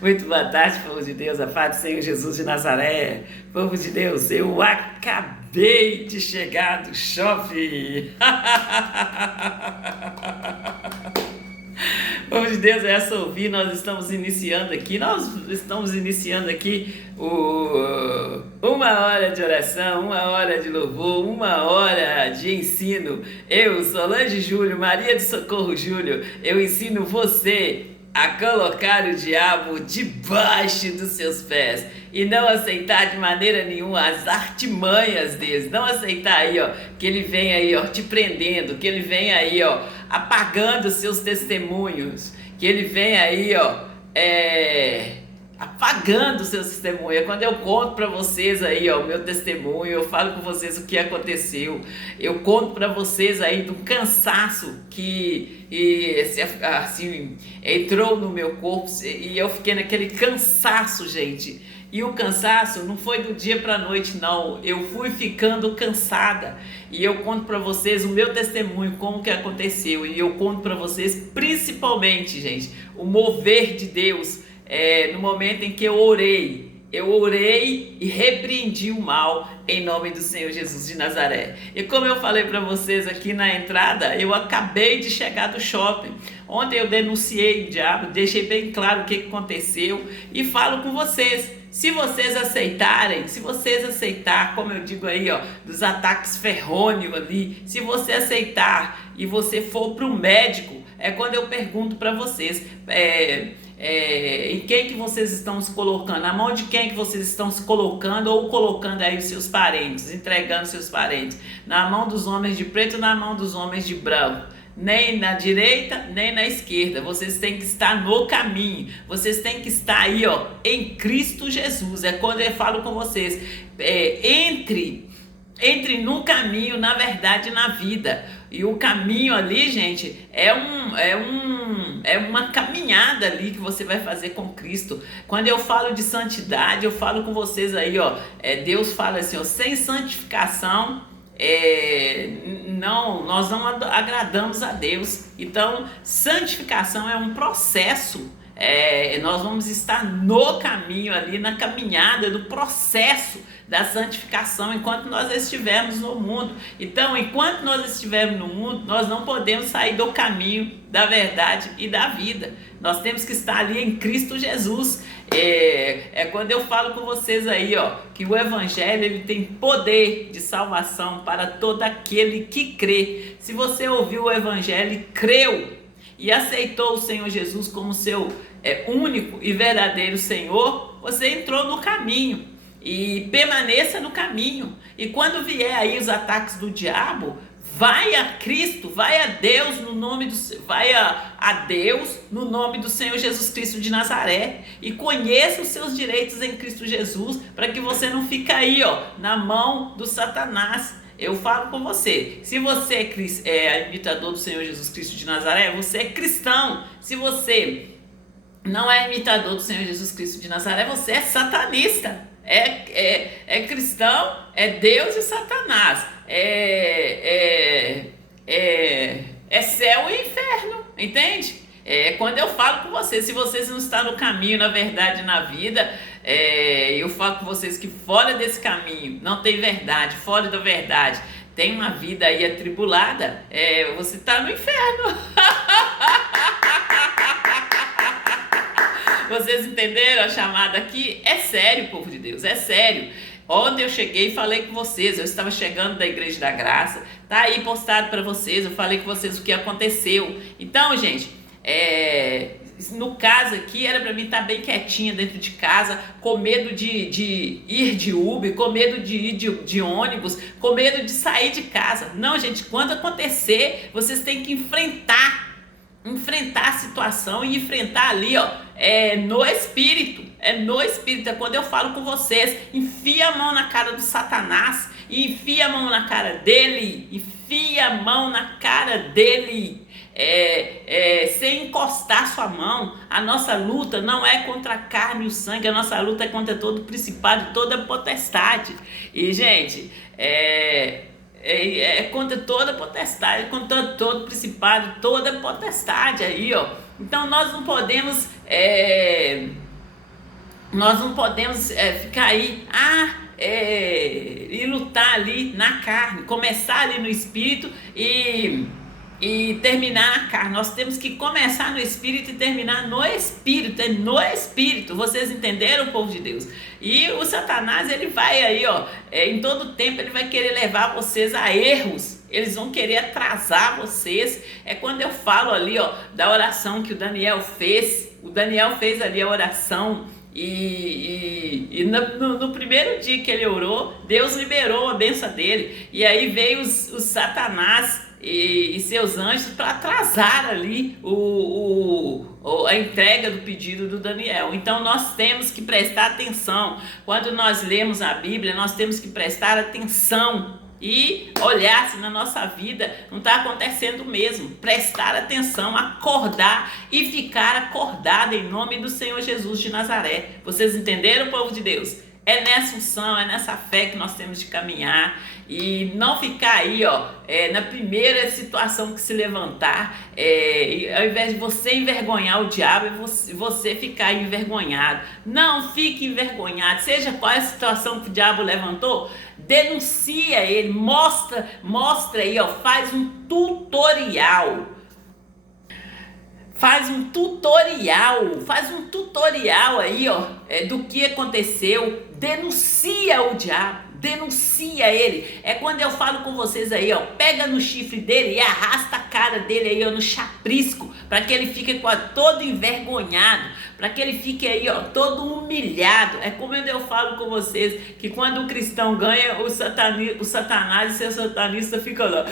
Muito boa tarde, povo de Deus, a paz do Senhor Jesus de Nazaré. Povo de Deus, eu acabei de chegar do shopping. Povo de Deus, essa ouvir, nós estamos iniciando aqui uma hora de oração, uma hora de louvor, uma hora de ensino. Eu, Solange Júlio, Maria de Socorro Júlio, eu ensino você a colocar o diabo debaixo dos seus pés e não aceitar de maneira nenhuma as artimanhas deles, não aceitar aí, ó, que ele vem aí, ó, te prendendo, que ele vem aí, ó, apagando seus testemunhos, que ele vem aí, ó, apagando o seu testemunho. Quando eu conto para vocês aí, ó, o meu testemunho, eu falo com vocês o que aconteceu, eu conto para vocês aí do cansaço que assim entrou no meu corpo e eu fiquei naquele cansaço, gente. E o cansaço não foi do dia para a noite, não. Eu fui ficando cansada. E eu conto para vocês o meu testemunho, como que aconteceu. E eu conto para vocês, principalmente, gente, o mover de Deus. No momento em que eu orei e repreendi o mal em nome do Senhor Jesus de Nazaré. E como eu falei para vocês aqui na entrada, eu acabei de chegar do shopping. Ontem eu denunciei o diabo, deixei bem claro o que aconteceu e falo com vocês. Se vocês aceitarem, como eu digo aí, ó, dos ataques ferrôneos ali, se você aceitar e você for para o médico, é quando eu pergunto para vocês, em quem que vocês estão se colocando, na mão de quem que vocês estão se colocando ou colocando aí os seus parentes, entregando seus parentes, na mão dos homens de preto ou na mão dos homens de branco? Nem na direita, nem na esquerda. Vocês têm que estar no caminho. Vocês têm que estar aí, ó, em Cristo Jesus. É quando eu falo com vocês. Entre no caminho, na verdade, na vida. E o caminho ali, gente, é uma caminhada ali que você vai fazer com Cristo. Quando eu falo de santidade, eu falo com vocês aí, ó. Deus fala assim, ó, sem santificação, nós não agradamos a Deus. Então, santificação é um processo. Nós vamos estar no caminho ali, na caminhada do processo da santificação enquanto nós estivermos no mundo. Então, enquanto nós estivermos no mundo, nós não podemos sair do caminho da verdade e da vida. Nós temos que estar ali em Cristo Jesus. Quando eu falo com vocês aí, ó, que o Evangelho ele tem poder de salvação para todo aquele que crê. Se você ouviu o Evangelho e creu e aceitou o Senhor Jesus como seu único e verdadeiro Senhor, você entrou no caminho. E permaneça no caminho. E quando vier aí os ataques do diabo, vai a Cristo, vai a Deus no nome no nome do Senhor Jesus Cristo de Nazaré. E conheça os seus direitos em Cristo Jesus, para que você não fique aí, ó, na mão do Satanás. Eu falo com você, se você é imitador do Senhor Jesus Cristo de Nazaré, você é cristão. Se você não é imitador do Senhor Jesus Cristo de Nazaré, você é satanista. É cristão, é Deus e Satanás. É céu e inferno, entende? Quando eu falo com vocês, se vocês não estão no caminho, na verdade, na vida, eu falo com vocês que fora desse caminho não tem verdade, fora da verdade tem uma vida aí atribulada, você está no inferno. Vocês entenderam a chamada aqui? É sério, povo de Deus, é sério. Ontem eu cheguei e falei com vocês, eu estava chegando da Igreja da Graça, tá aí postado para vocês, eu falei com vocês o que aconteceu. Então, gente, no caso aqui, era para mim estar bem quietinha dentro de casa, com medo de ir de Uber, com medo de ir de ônibus, com medo de sair de casa. Não, gente, quando acontecer, vocês têm que enfrentar a situação e enfrentar ali, ó, no espírito, quando eu falo com vocês, enfia a mão na cara do Satanás, e enfia a mão na cara dele, sem encostar sua mão. A nossa luta não é contra a carne e o sangue, a nossa luta é contra todo principado e toda potestade. E, gente, contra toda potestade, contra todo principado, toda potestade aí, ó. Então nós não podemos Nós não podemos ficar aí, e lutar ali na carne, começar ali no espírito e terminar na carne. Nós temos que começar no espírito e terminar no espírito, é no espírito. Vocês entenderam, povo de Deus? E o Satanás, ele vai aí, em todo tempo ele vai querer levar vocês a erros. Eles vão querer atrasar vocês. É quando eu falo ali, da oração que o Daniel fez. O Daniel fez ali a oração e no primeiro dia que ele orou, Deus liberou a bênção dele. E aí veio os Satanás e seus anjos para atrasar ali a entrega do pedido do Daniel. Então nós temos que prestar atenção. Quando nós lemos a Bíblia, nós temos que prestar atenção e olhar se na nossa vida não está acontecendo mesmo. Prestar atenção, acordar e ficar acordado em nome do Senhor Jesus de Nazaré. Vocês entenderam, povo de Deus? É nessa unção, é nessa fé que nós temos de caminhar e não ficar aí, na primeira situação que se levantar, ao invés de você envergonhar o diabo, você ficar envergonhado. Não fique envergonhado, seja qual é a situação que o diabo levantou, denuncia ele, mostra aí, faz um tutorial. Faz um tutorial aí, do que aconteceu. Denuncia o diabo, denuncia ele. É quando eu falo com vocês aí, pega no chifre dele e arrasta a cara dele aí, no chaprisco, para que ele fique todo envergonhado, para que ele fique aí, todo humilhado. É como eu falo com vocês, que quando o cristão ganha, o Satanás e seu satanista fica lá.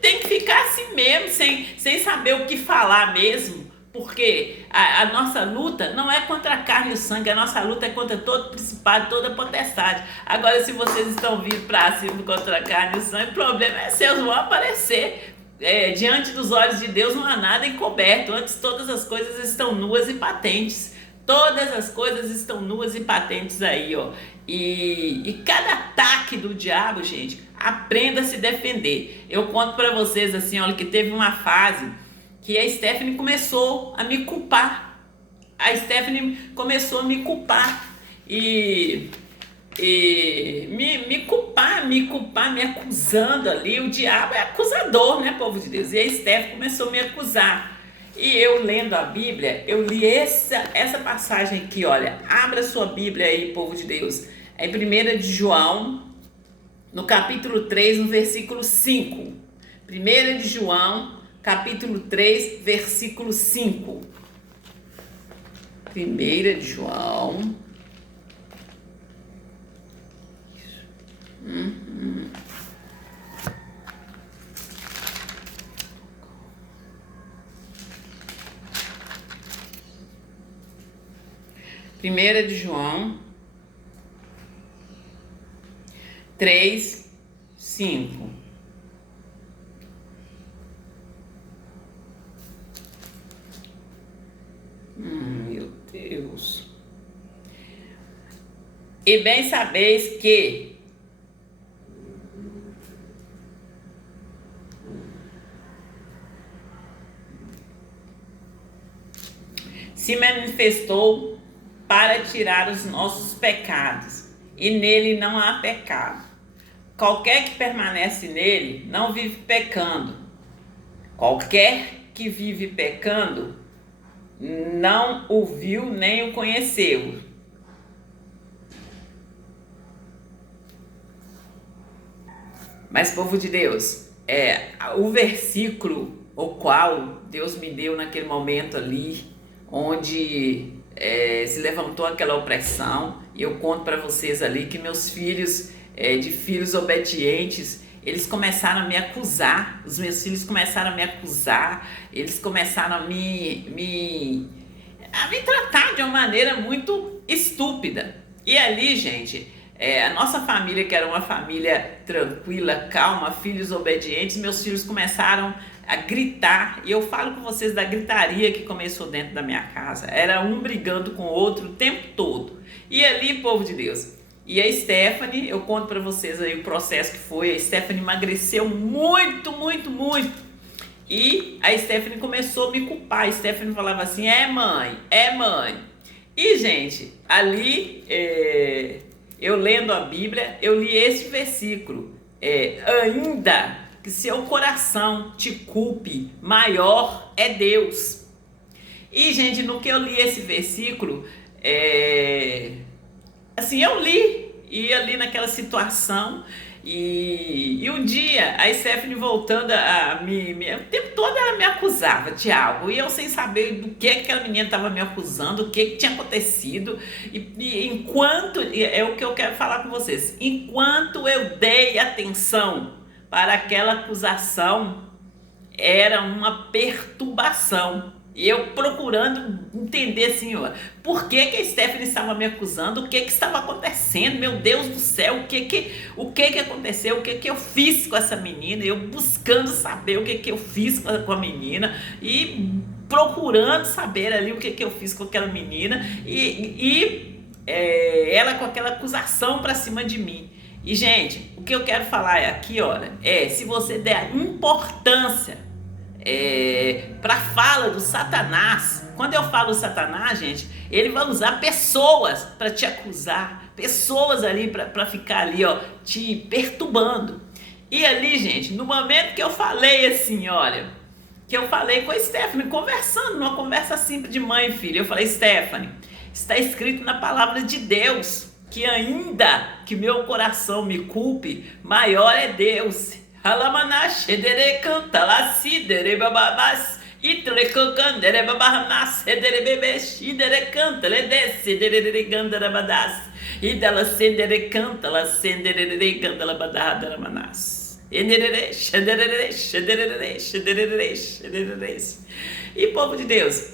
Tem que ficar assim mesmo, sem saber o que falar mesmo, porque a nossa luta não é contra a carne e o sangue, a nossa luta é contra todo principado, toda potestade. Agora, se vocês estão vindo para cima contra a carne e o sangue, o problema é seu, vão aparecer. Diante dos olhos de Deus não há nada encoberto, antes todas as coisas estão nuas e patentes. Todas as coisas estão nuas e patentes aí, E cada ataque do diabo, gente, aprenda a se defender. Eu conto para vocês assim, que teve uma fase que a Stephanie começou a me culpar. E me culpar, me acusando ali. O diabo é acusador, né, povo de Deus? E a Stephanie começou a me acusar. E eu lendo a Bíblia, eu li essa passagem aqui, olha. Abra sua Bíblia aí, povo de Deus. É em 1 de João, no capítulo 3, no versículo 5. 1 de João, capítulo 3, versículo 5. 1 de João. Primeira de João 3, 5. Meu Deus. E bem sabeis que se manifestou para tirar os nossos pecados, e nele não há pecado. Qualquer que permanece nele não vive pecando. Qualquer que vive pecando não o viu nem o conheceu. Mas, povo de Deus, o versículo o qual Deus me deu naquele momento ali, onde se levantou aquela opressão, e eu conto para vocês ali que meus filhos, de filhos obedientes, eles começaram a me acusar. Os meus filhos começaram a me acusar, eles começaram a me tratar de uma maneira muito estúpida. E ali, gente, a nossa família, que era uma família tranquila, calma, filhos obedientes, meus filhos começaram a gritar. E eu falo com vocês da gritaria que começou dentro da minha casa. Era um brigando com o outro o tempo todo. E ali, povo de Deus, e a Stephanie, eu conto para vocês aí o processo que foi. A Stephanie emagreceu muito, muito, muito. E a Stephanie começou a me culpar. A Stephanie falava assim: é mãe, é mãe. E, gente, ali, eu lendo a Bíblia, eu li esse versículo. Ainda que seu coração te culpe, maior é Deus. E, gente, no que eu li esse versículo, assim, eu li, e ali naquela situação, e um dia a Stephanie voltando o tempo todo ela me acusava de algo, e eu sem saber do que aquela menina estava me acusando, o que tinha acontecido, e enquanto, é o que eu quero falar com vocês, enquanto eu dei atenção para aquela acusação, era uma perturbação. E eu procurando entender, assim, ó, por que a Stephanie estava me acusando, o que estava acontecendo, meu Deus do céu, o que aconteceu, o que eu fiz com essa menina, eu buscando saber o que eu fiz com a menina e procurando saber ali o que eu fiz com aquela menina ela com aquela acusação para cima de mim. E, gente, o que eu quero falar aqui, olha, se você der a importância para a fala do Satanás. Quando eu falo Satanás, gente, ele vai usar pessoas para te acusar, pessoas ali para ficar ali, ó, te perturbando. E ali, gente, no momento que eu falei assim, olha, que eu falei com a Stephanie, conversando, numa conversa simples de mãe e filha, eu falei: Stephanie, está escrito na palavra de Deus que ainda que meu coração me culpe, maior é Deus. Alamanash, edere canta, la sidere bababas, itre cocandere babanas, edere bebes, idere canta, le desce, edere ganda badas, e dela sendere canta, la sendere ganda la badada manas. E povo de Deus,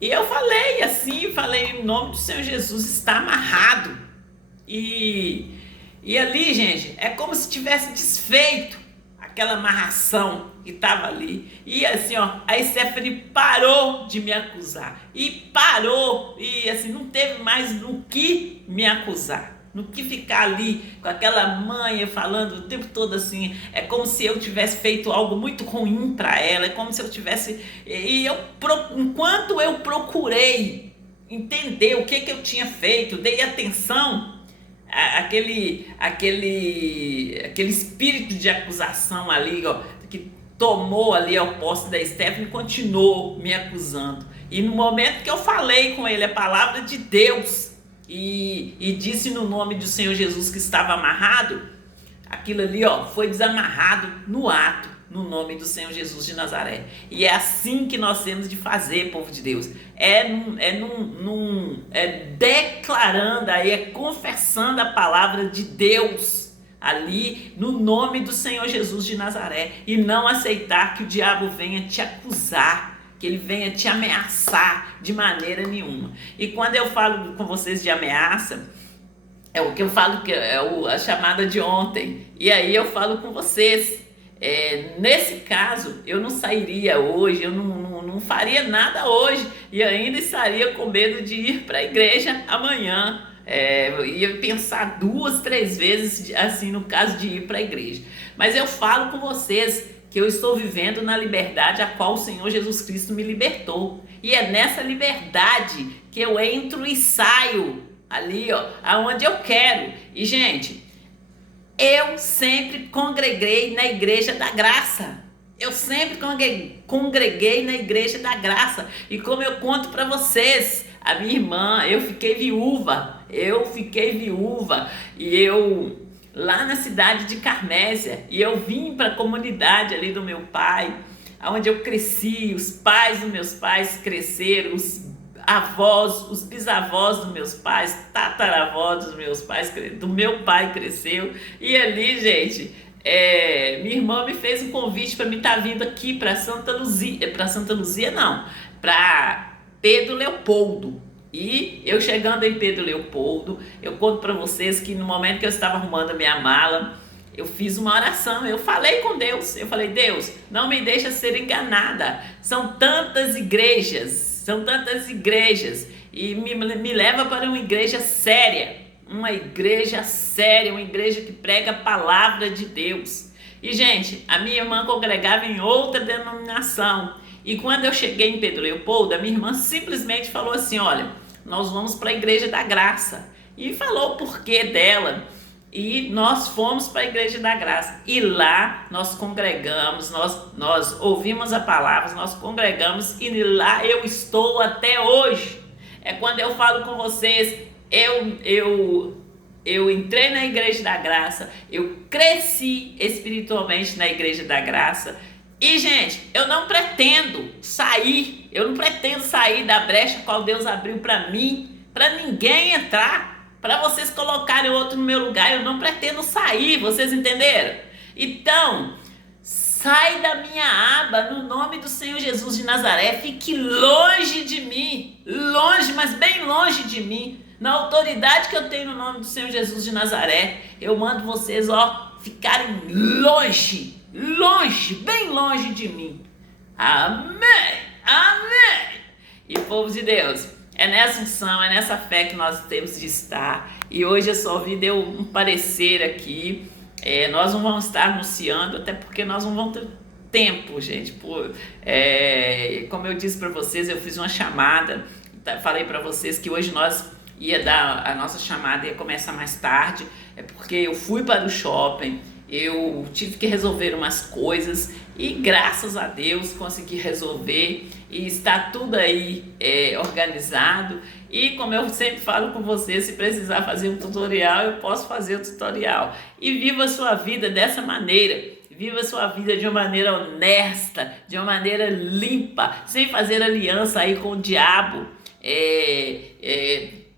e eu falei assim, falei em nome do Senhor Jesus, está amarrado. E ali, gente, é como se tivesse desfeito aquela amarração que estava ali. E assim, ó, a Stephanie parou de me acusar. E parou, e assim, não teve mais no que me acusar. No que ficar ali com aquela mãe falando o tempo todo assim, é como se eu tivesse feito algo muito ruim para ela, é como se eu tivesse... enquanto eu procurei entender o que eu tinha feito, dei atenção, aquele espírito de acusação ali, ó, que tomou ali ao posto da Stephanie, continuou me acusando. E no momento que eu falei com ele a palavra de Deus e disse no nome do Senhor Jesus que estava amarrado, aquilo ali, ó, foi desamarrado no ato, no nome do Senhor Jesus de Nazaré. E é assim que nós temos de fazer, povo de Deus. É declarando aí, é confessando a palavra de Deus ali no nome do Senhor Jesus de Nazaré, e não aceitar que o diabo venha te acusar, que ele venha te ameaçar de maneira nenhuma. E quando eu falo com vocês de ameaça, é o que eu falo, que é a chamada de ontem, e aí eu falo com vocês. Nesse caso, eu não sairia hoje, eu não faria nada hoje, e ainda estaria com medo de ir para a igreja amanhã. Eu ia pensar 2, 3 vezes, assim, no caso de ir para a igreja. Mas eu falo com vocês que eu estou vivendo na liberdade a qual o Senhor Jesus Cristo me libertou. E é nessa liberdade que eu entro e saio ali, ó, aonde eu quero. E, gente, eu sempre congreguei na Igreja da Graça. Eu sempre congreguei na Igreja da Graça. E como eu conto para vocês, a minha irmã, eu fiquei viúva. E eu, lá na cidade de Carmésia, e eu vim para a comunidade ali do meu pai, onde eu cresci, os pais dos meus pais cresceram, os avós, os bisavós dos meus pais, tataravós dos meus pais, do meu pai cresceu. E ali, gente, minha irmã me fez um convite para mim estar vindo aqui para Santa Luzia, para Pedro Leopoldo. E eu chegando em Pedro Leopoldo, eu conto para vocês que no momento que eu estava arrumando a minha mala, eu fiz uma oração, eu falei com Deus, eu falei: Deus, não me deixa ser enganada, são tantas igrejas, e me leva para uma igreja séria, uma igreja que prega a palavra de Deus. E, gente, a minha irmã congregava em outra denominação. E quando eu cheguei em Pedro Leopoldo, a minha irmã simplesmente falou assim: olha, nós vamos para a Igreja da Graça. E falou o porquê dela. E nós fomos para a Igreja da Graça. E lá nós congregamos, nós ouvimos a palavra, nós congregamos e lá eu estou até hoje. É quando eu falo com vocês, eu entrei na Igreja da Graça, eu cresci espiritualmente na Igreja da Graça. E, gente, eu não pretendo sair da brecha qual Deus abriu para mim, para ninguém entrar. Para vocês colocarem outro no meu lugar, eu não pretendo sair, vocês entenderam? Então, sai da minha aba no nome do Senhor Jesus de Nazaré, fique longe de mim, longe, mas bem longe de mim. Na autoridade que eu tenho no nome do Senhor Jesus de Nazaré, eu mando vocês, ficarem longe, bem longe de mim. Amém, amém. E povo de Deus, é nessa unção, é nessa fé que nós temos de estar. E hoje a sua vida deu um parecer aqui. Nós não vamos estar anunciando, até porque nós não vamos ter tempo, gente. Como eu disse para vocês, eu fiz uma chamada. Falei para vocês que hoje nós a nossa chamada ia começar mais tarde. É porque eu fui para o shopping. Eu tive que resolver umas coisas e graças a Deus consegui resolver e está tudo aí organizado. E como eu sempre falo com vocês, se precisar fazer um tutorial, eu posso fazer o tutorial. E viva a sua vida dessa maneira. Viva a sua vida de uma maneira honesta, de uma maneira limpa, sem fazer aliança aí com o diabo.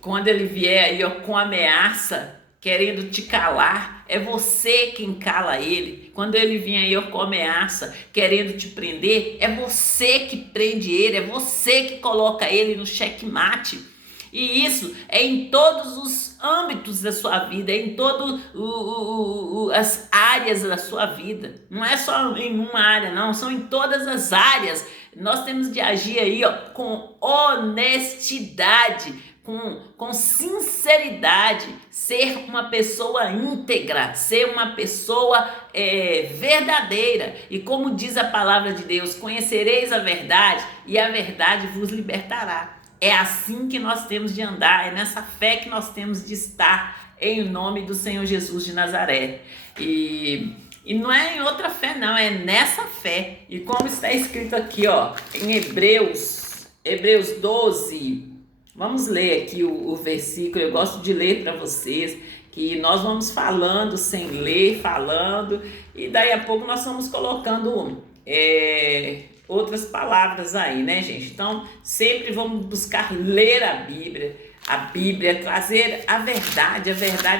Quando ele vier aí com ameaça, querendo te calar, é você quem cala ele. Quando ele vem aí com ameaça, querendo te prender, é você que prende ele, é você que coloca ele no checkmate. E isso é em todos os âmbitos da sua vida, é em todas as áreas da sua vida. Não é só em uma área, não, são em todas as áreas. Nós temos de agir aí com honestidade, com sinceridade, ser uma pessoa íntegra, ser uma pessoa verdadeira. E como diz a palavra de Deus, conhecereis a verdade e a verdade vos libertará. É assim que nós temos de andar, é nessa fé que nós temos de estar, em nome do Senhor Jesus de Nazaré. E não é em outra fé não, é nessa fé. E como está escrito aqui, em Hebreus 12, vamos ler aqui o versículo. Eu gosto de ler para vocês, que nós vamos falando sem ler, falando, e daí a pouco nós vamos colocando outras palavras aí, né, gente? Então, sempre vamos buscar ler a Bíblia, trazer a verdade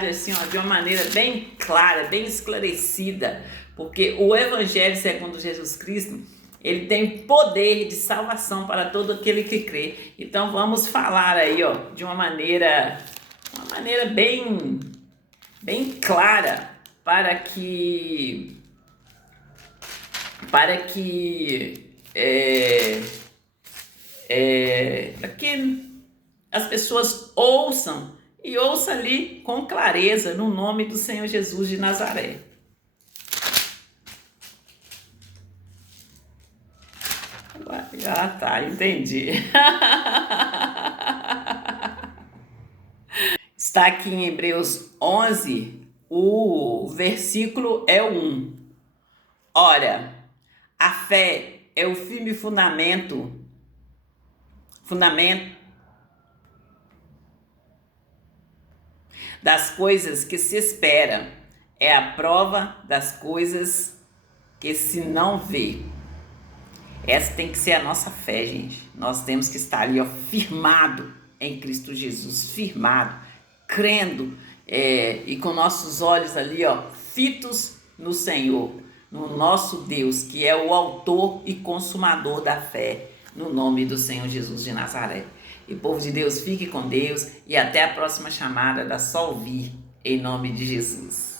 assim, de uma maneira bem clara, bem esclarecida, porque o Evangelho segundo Jesus Cristo, ele tem poder de salvação para todo aquele que crê. Então, vamos falar aí, de uma maneira bem clara, para que as pessoas ouçam ali com clareza, no nome do Senhor Jesus de Nazaré. Ah, tá, entendi. Está aqui em Hebreus 11, o versículo é o 1. Ora, a fé é o firme fundamento das coisas que se esperam, é a prova das coisas que se não vê. Essa tem que ser a nossa fé, gente. Nós temos que estar ali, firmado em Cristo Jesus, firmado, crendo e com nossos olhos ali, fitos no Senhor, no nosso Deus, que é o autor e consumador da fé, no nome do Senhor Jesus de Nazaré. E povo de Deus, fique com Deus e até a próxima chamada da Só Ouvir, em nome de Jesus.